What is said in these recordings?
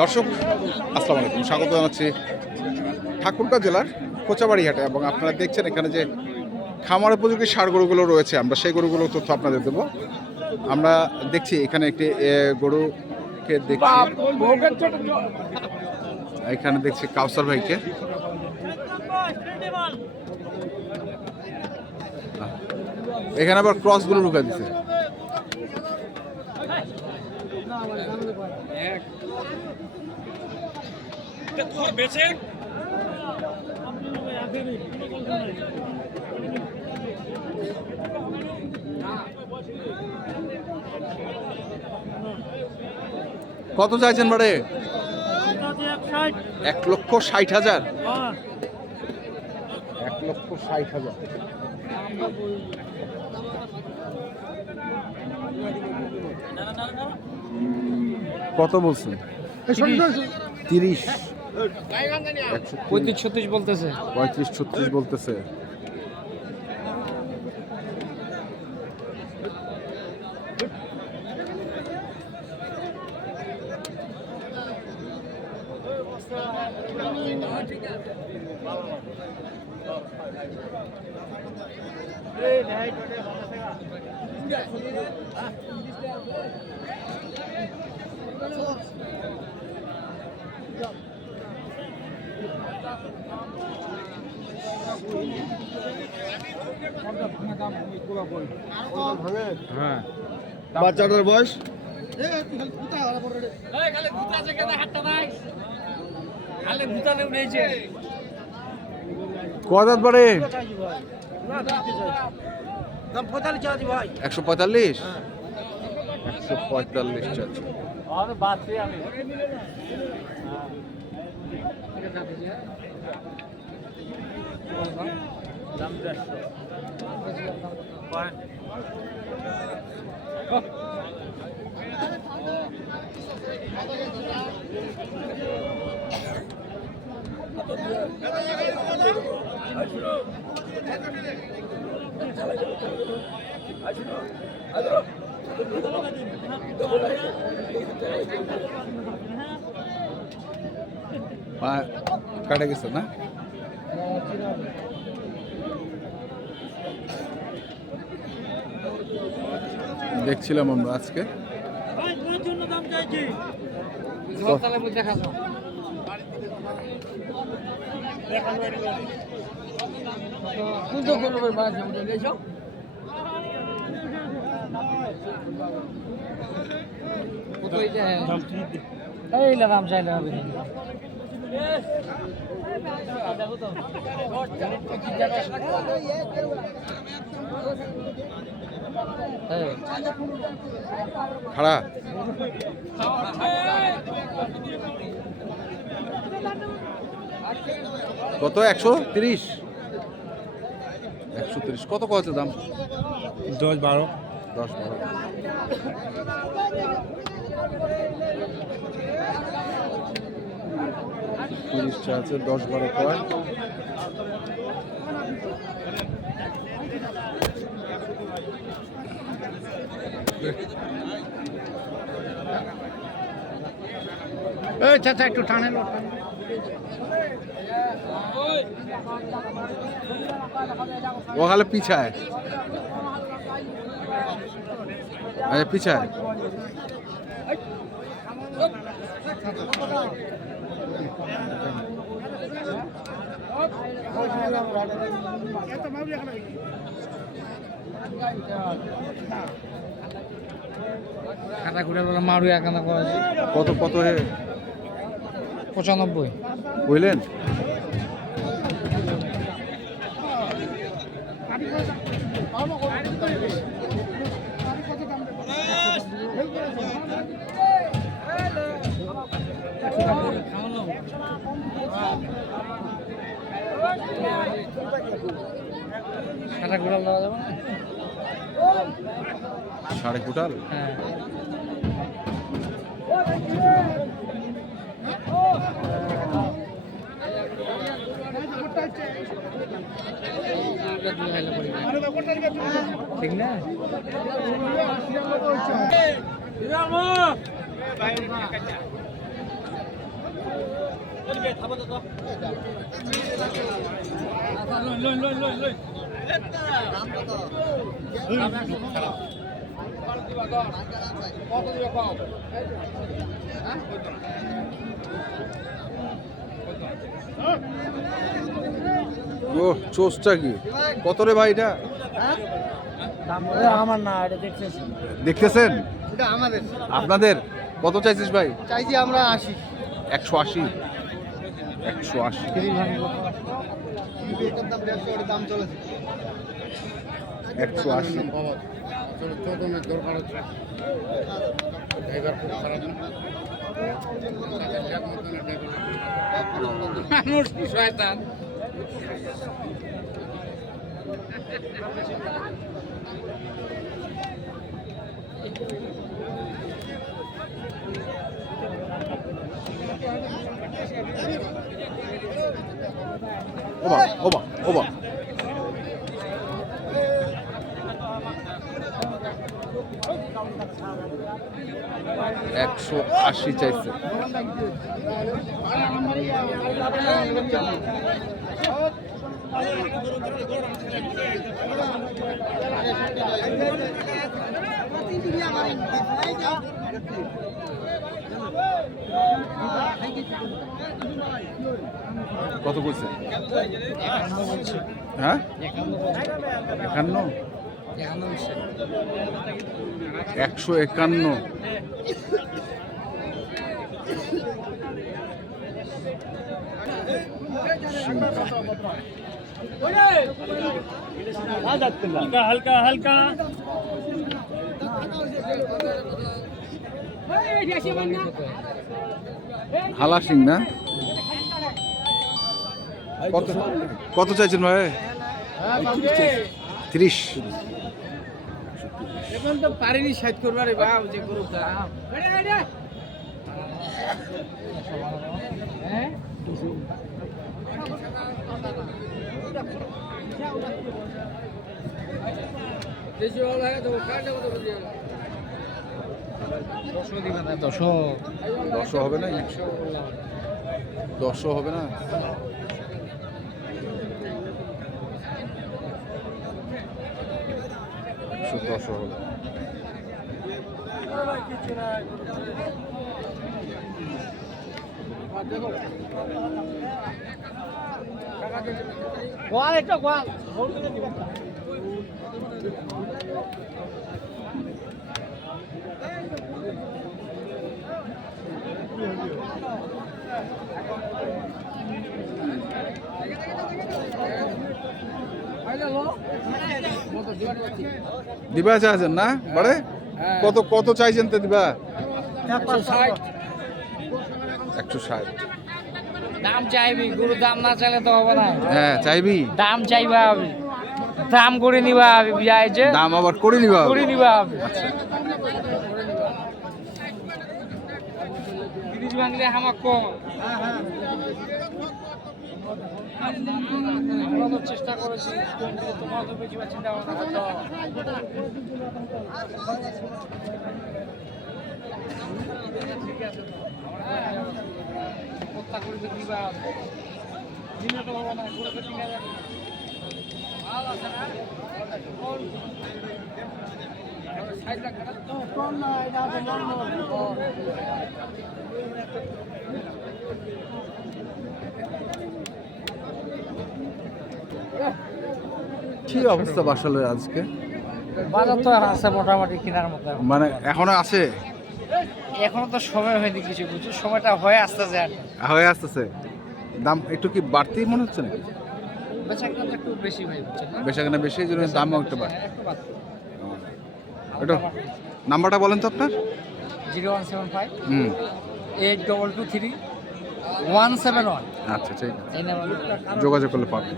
দর্শক, আসসালামু আলাইকুম। স্বাগত জানাচ্ছি ঠাকুরগাঁ জেলার কোচাবাড়ি হাটে এবং আপনারা দেখছেন এখানে যে খামার উপযোগী সার গরুগুলো রয়েছে, আমরা সেই গরুগুলোর তথ্য আপনাদের দেবো। আমরা দেখছি এখানে একটি গরুকে দেখছি। এখানে দেখছি কাউসার ভাইকে। এখানে আবার ক্রসগুলো ঢুকে দিচ্ছে কত চাইছেন বাড়ে? এক লক্ষ ষাট হাজার। এক লক্ষ ষাট হাজার। কত বলছেন? তিরিশ। পঁয়ত্রিশ ছত্রিশ বলতেছে। পঁয়ত্রিশ ছত্রিশ বলতেছে। হ্যাঁ। বাচ্চাটার বয়স? কদাত বাড়ে? দাম পঁয়তাল্লিশ একশো পঁয়তাল্লিশ? একশো পঁয়তাল্লিশ চাচ্ছে আমি বাঁচছি আমি দাম দেড়শো পা কাটে গেছে না দেখছিলাম আমরা আজকে এই না দাম চাইলে হবে খাড়া। কত? একশো তিরিশ। একশো তিরিশ। কত কত দাম? দশ বারো। দশ বারো। তিরিশটা আছে দশ বারো এই চাচা একটু টানে ওখানে পিছায়। আচ্ছা পিছায়। খাতা ঘুরে বলে মারু একানা করা যায় কত কত হে পঁচানব্বই। বুঝলেন? খাতা ঘুরে দেওয়া যাবে না? সাড়ে কুটাল হ্যাঁ। ঠিক না? ও চোষটা কি? কত রে ভাই এটা? আমার না এটা দেখতেছি। দেখতেছেন? আমাদের। আপনাদের? কত চাইছিস ভাই? চাইছি আমরা আসি একশো আশি। একশো আশি এটার দাম দেড়শো ওটার দাম চলেছে একশো আশি ওবা ওবা ওবা একশো আশি চাইছে। কত বলছে হ্যাঁ? একান্ন? একশো একান্ন। হালকা হালকা হালকা। হালা সিং না? কত কত চাইছেন ভাই? ত্রিশ। এখন তো পারিনি সাইড করবার বাপ যে গরু হ্যাঁ? দশো দশও হবে না দশও হবে না? একশো দশও হবে গোয়াল একটা গোয়াল দিবা চাইছেন না? বাড়ে? কত কত চাইছেন তো দিবা? একশো ষাট। দাম চাইবি গরু দাম না চাইলে তো হবে না। হ্যাঁ চাইবি? দাম চাইবা হবে দাম করে নিবা হবে দাম আবার করে নিবা। করে নিবা। হবে বাংলে হামাক কম আমরা তো চেষ্টা করেছি তোমার তো বেশি চিন্তা ভাবনা করতে হবে। হত্যা করে তো কি অবস্থা বাসালের আজকে? বাজার তো আছে মোটামুটি কেনার মতো মানে এখনও আছে? এখনও তো সময় হয়নি কিছু কিছু সময়টা হয়ে আসতেছে আর হয়ে আসতেছে। দাম একটু কি বাড়তি মনে হচ্ছে নাকি? বেচা কেনা তো একটু বেশি যাচ্ছে না? বেশি কেনা বেশি এই জন্য দামও একটু বাড়ে একটু এটা নাম্বারটা বলেন তো আপনার? Zero one seven five hmm. Eight double two three one seven one. আচ্ছা ঠিক আছে। যোগাযোগ করলে পাবেন।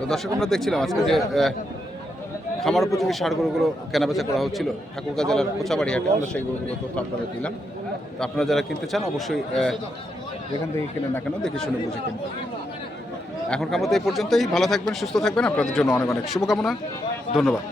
তো দর্শক আমরা দেখছিলাম আজকে যে খামার উপযোগী সার গরুগুলো কেনাবেচা করা হচ্ছিল ঠাকুরগাঁ জেলার কোচাবাড়ি হাটে আমরা সেই গরুগুলো তথ্য আপনাদের দিলাম। তো আপনারা যারা কিনতে চান অবশ্যই যেখান থেকে কেনেন না কেন দেখে শুনে বুঝে কিনবেন। এখনকার মতো এই পর্যন্তই। ভালো থাকবেন সুস্থ থাকবেন। আপনাদের জন্য অনেক অনেক শুভকামনা। ধন্যবাদ।